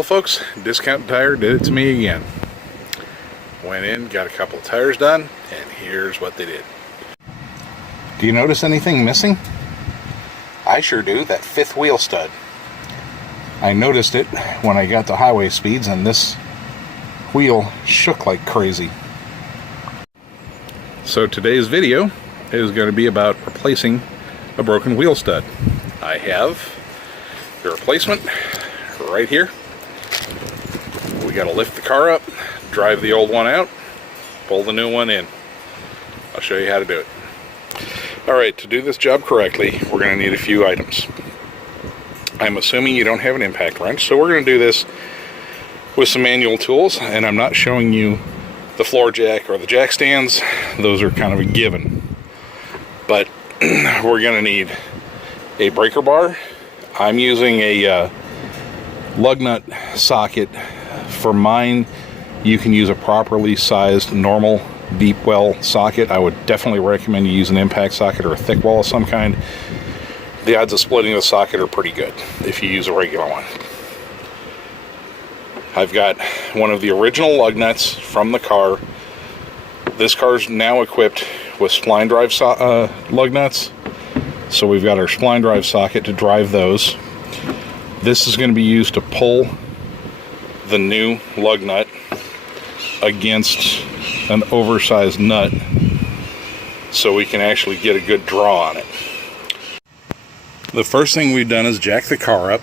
Well folks, Discount Tire did it to me again. Went in, got a couple of tires done, and here's what they did. Do you notice anything missing? I sure do, that fifth wheel stud. I noticed it when I got to highway speeds and this wheel shook like crazy. So today's video is going to be about replacing a broken wheel stud. I have the replacement right here. We got to lift the car up, drive the old one out, pull the new one in. I'll show you how to do it. Alright, to do this job correctly, we're going to need a few items. I'm assuming you don't have an impact wrench, so we're going to do this with some manual tools, and I'm not showing you the floor jack or the jack stands. Those are kind of a given. But we're going to need a breaker bar. I'm using a lug nut socket. For mine, you can use a properly sized normal deep well socket. I would definitely recommend you use an impact socket or a thick wall of some kind. The odds of splitting the socket are pretty good if you use a regular one. I've got one of the original lug nuts from the car. This car's now equipped with spline drive lug nuts, so we've got our spline drive socket to drive those. This is going to be used to pull the new lug nut against an oversized nut so we can actually get a good draw on it. The first thing we've done is jack the car up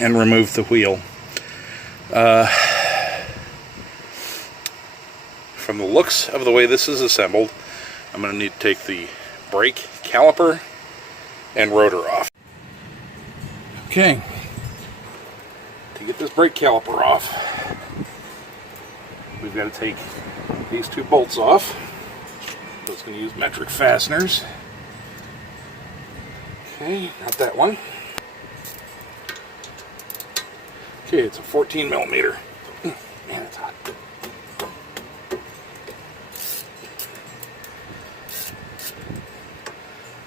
and remove the wheel. From the looks of the way this is assembled, I'm going to need to take the brake caliper and rotor off. Okay, to get this brake caliper off, we've got to take these two bolts off. So it's going to use metric fasteners. Okay, got that one. Okay, it's a 14 millimeter. Man, it's hot.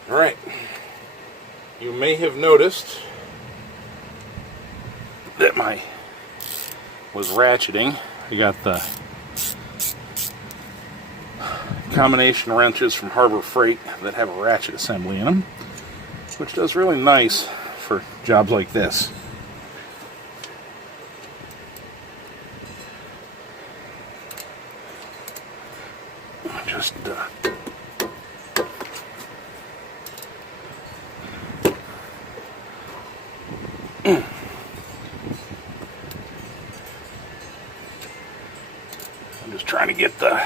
Alright, you may have noticed that my was ratcheting. I got the combination wrenches from Harbor Freight that have a ratchet assembly in them, which does really nice for jobs like this. Just I'm just trying to get the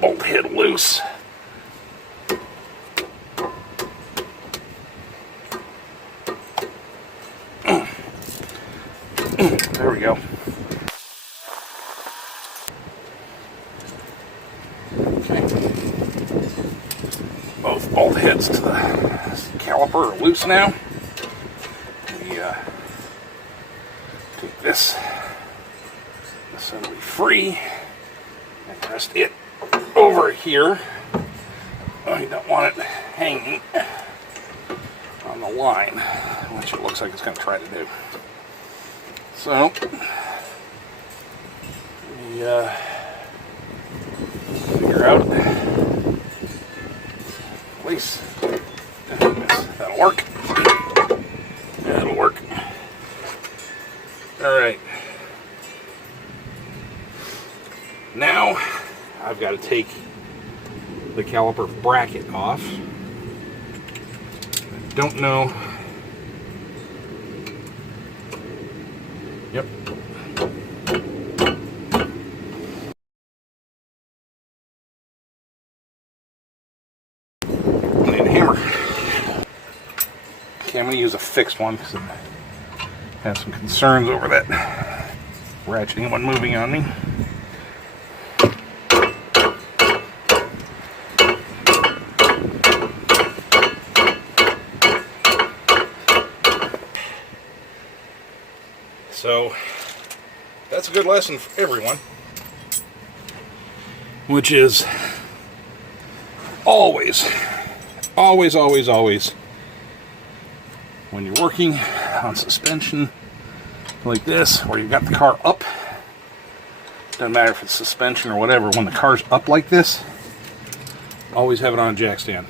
bolt head loose. There we go. Okay. Both bolt heads to the caliper are loose now. We take this assembly free and rest it over here. Oh, you don't want it hanging on the line, which it looks like it's going to try to do. So, we figure out at least that'll work. That'll work. Alright. Now, I've got to take the caliper bracket off. I don't know. Yep. I need a hammer. Okay, I'm going to use a fixed one because I have some concerns over that ratcheting one moving on me. So that's a good lesson for everyone, which is always when you're working on suspension like this, where you've got the car up. Doesn't matter if it's suspension or whatever. When the car's up like this, always have it on a jack stand.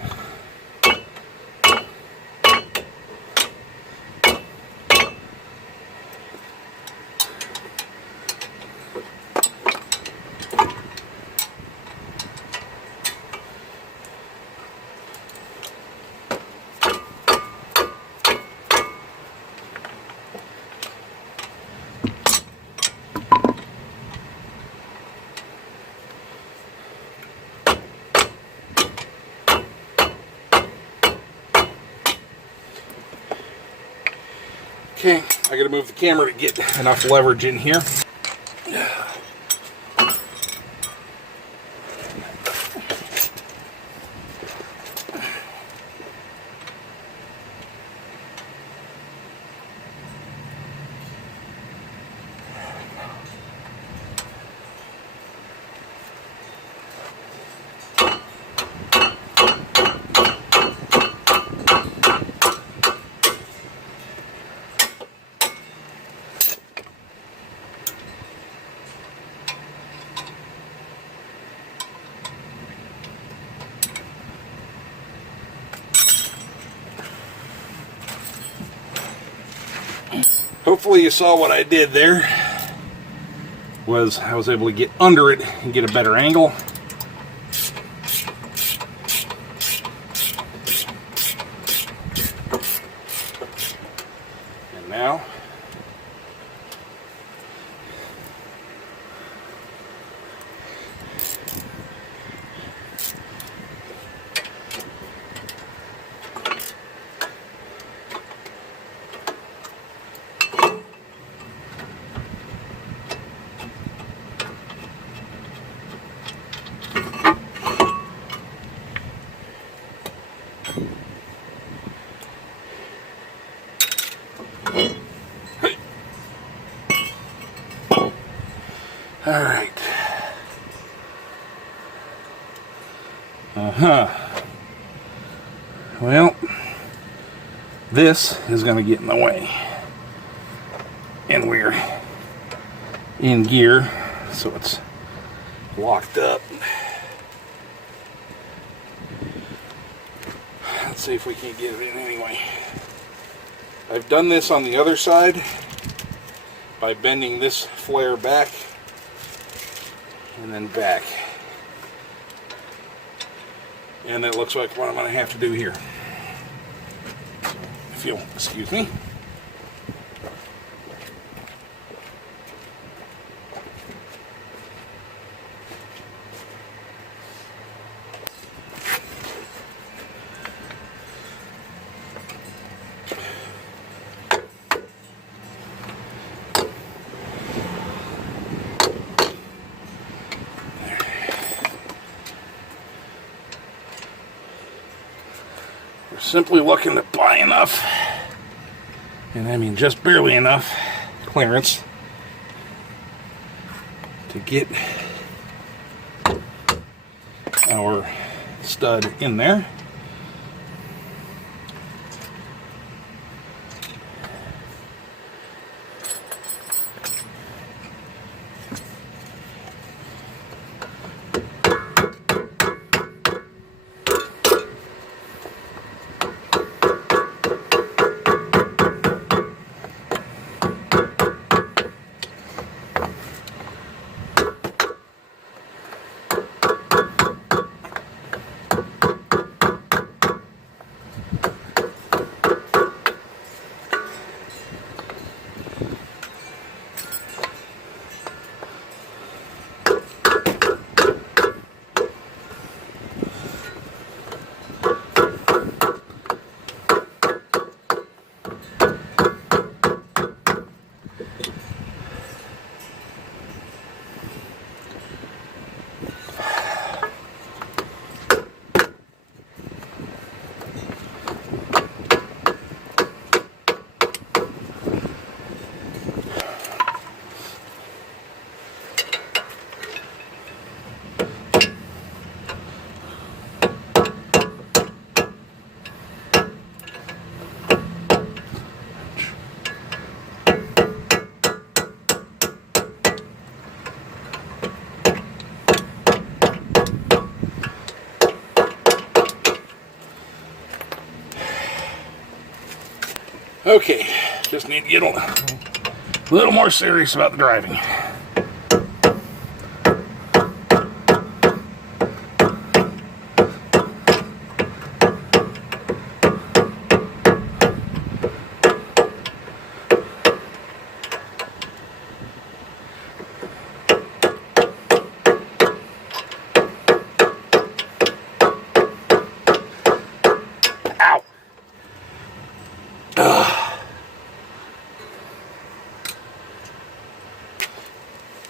Okay, I gotta move the camera to get enough leverage in here. Hopefully you saw what I did there. I was able to get under it and get a better angle. And now all right. Well, this is going to get in the way. And we're in gear, so it's locked up. Let's see if we can get it in anyway. I've done this on the other side by bending this flare back and then back. And that looks like what I'm going to have to do here. So, if you'll excuse me. We're simply looking to buy enough, and I mean just barely enough clearance to get our stud in there. Okay, just need to get a little more serious about the driving.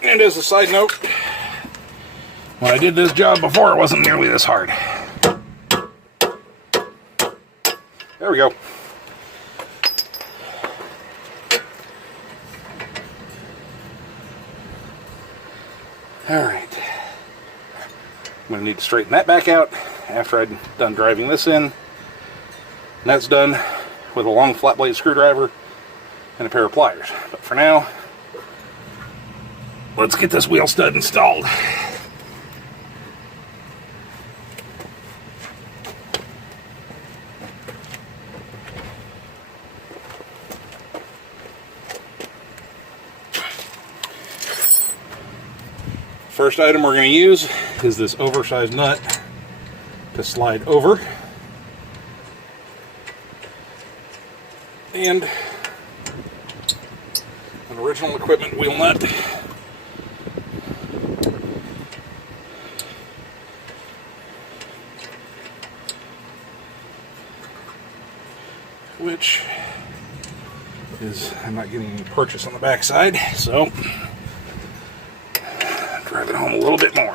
And as a side note, when I did this job before, it wasn't nearly this hard. There we go. Alright. I'm going to need to straighten that back out after I'm done driving this in. And that's done with a long flat blade screwdriver and a pair of pliers. But for now, let's get this wheel stud installed. First item we're going to use is this oversized nut to slide over, and an original equipment wheel nut, which is, I'm not getting any purchase on the back side, so drive it home a little bit more.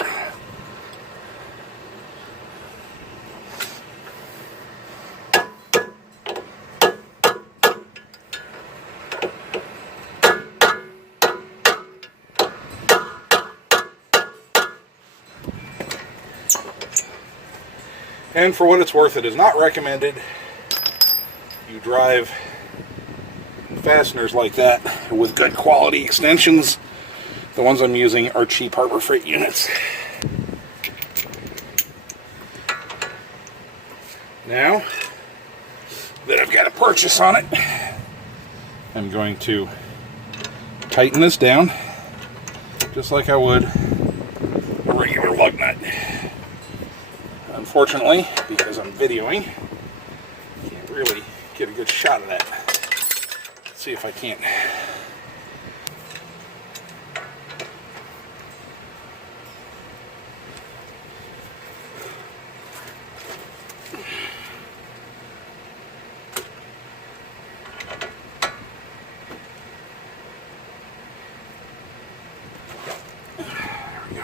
And for what it's worth, it is not recommended you drive fasteners like that with good quality extensions. The ones I'm using are cheap Harbor Freight units. Now that I've got a purchase on it, I'm going to tighten this down just like I would a regular lug nut. Unfortunately, because I'm videoing, I can't really get a good shot of that. Let's see if I can't. There we go.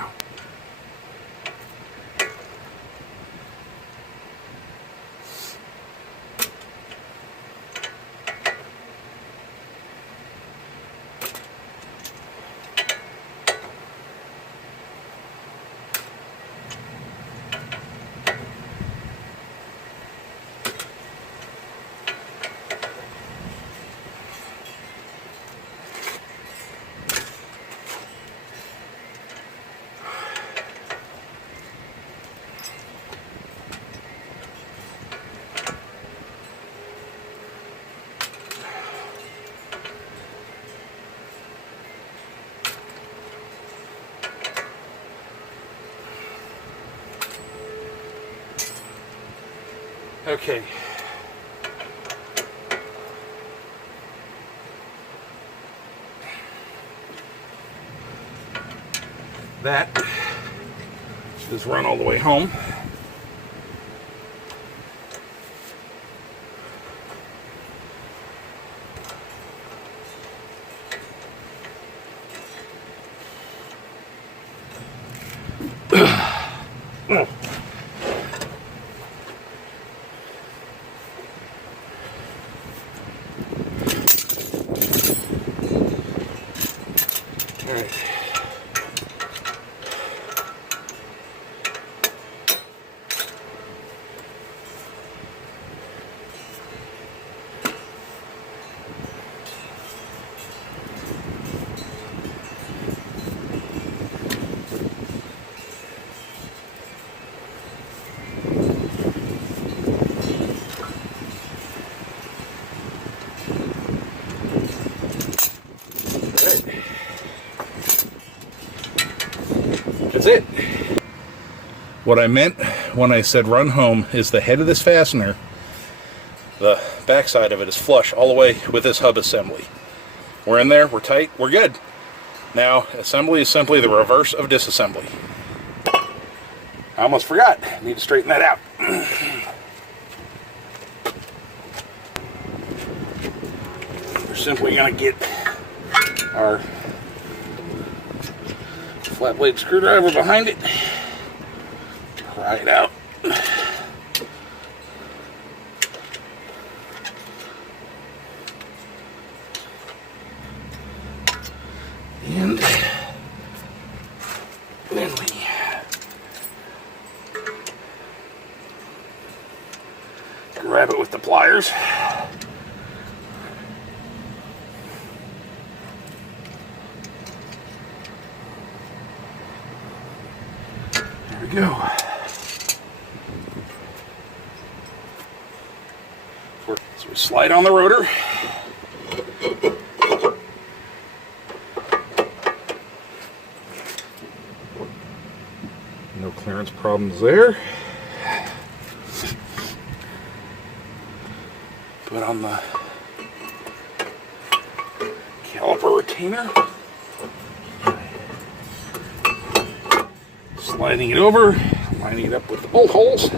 Okay. That is run all the way home. Oh. What I meant when I said run home is the head of this fastener, the backside of it is flush all the way with this hub assembly. We're in there, we're tight, we're good. Now, assembly is simply the reverse of disassembly. I almost forgot. Need to straighten that out. We're simply going to get our flat blade screwdriver behind it. Pry it out. And then we grab it with the pliers. There we go. So we slide on the rotor. No clearance problems there. Put on the caliper retainer. Sliding it over, lining it up with the bolt holes.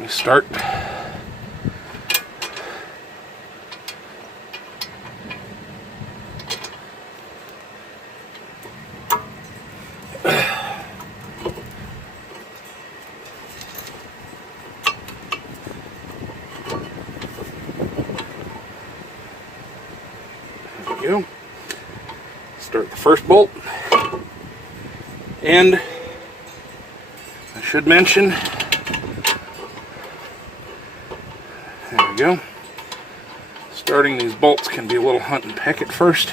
We start go. Start the first bolt, and I should mention, there we go, starting these bolts can be a little hunt and peck at first.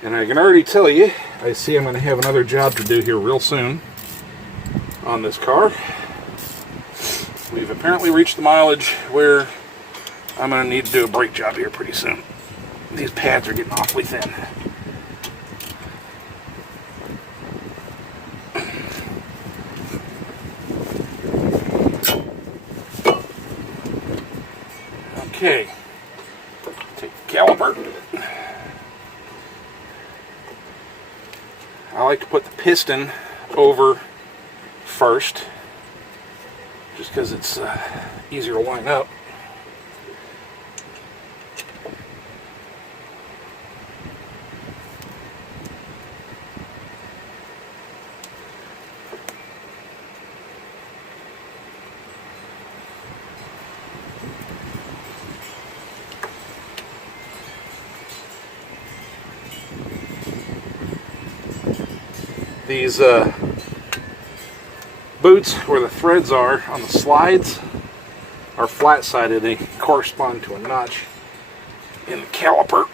And I can already tell you, I see I'm going to have another job to do here real soon on this car. We've apparently reached the mileage where I'm going to need to do a brake job here pretty soon. These pads are getting awfully thin. Okay, take the caliper. I like to put the piston over first, just because it's easier to line up. These boots where the threads are on the slides are flat-sided. They correspond to a notch in the caliper.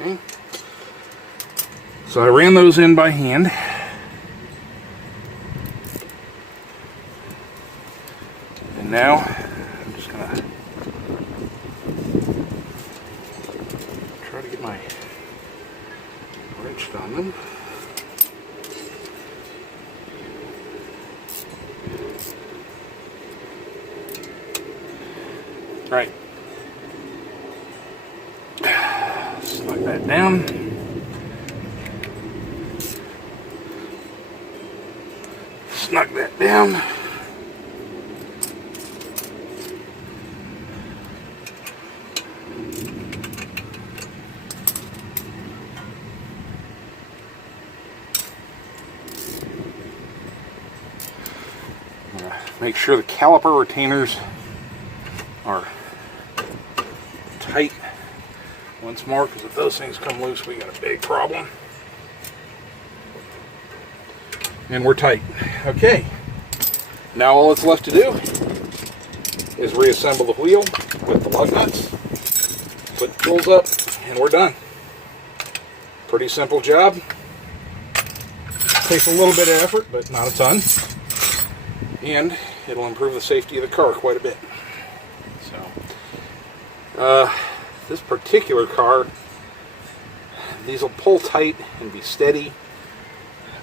Okay. So I ran those in by hand. And now I'm just going to try to get my wrench on them. Right. Slide that down. Snug that down. Make sure the caliper retainers are tight once more, because if those things come loose, we got a big problem. And we're tight. Okay, now all that's left to do is reassemble the wheel with the lug nuts, put the tools up, and we're done. Pretty simple job. Takes a little bit of effort, but not a ton. And it'll improve the safety of the car quite a bit. So, this particular car, these will pull tight and be steady,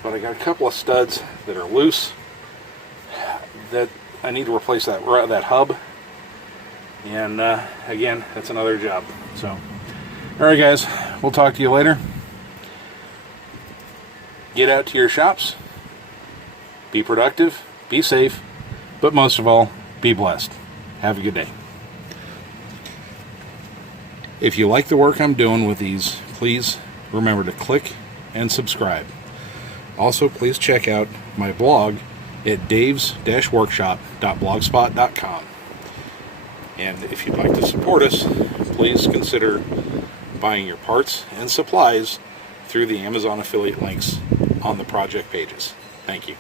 but I got a couple of studs that are loose that I need to replace that hub. And again, that's another job. So, alright guys, we'll talk to you later. Get out to your shops, be productive, be safe, but most of all, be blessed. Have a good day. If you like the work I'm doing with these, please remember to click and subscribe. Also, please check out my blog at daves-workshop.blogspot.com. And if you'd like to support us, please consider buying your parts and supplies through the Amazon affiliate links on the project pages. Thank you.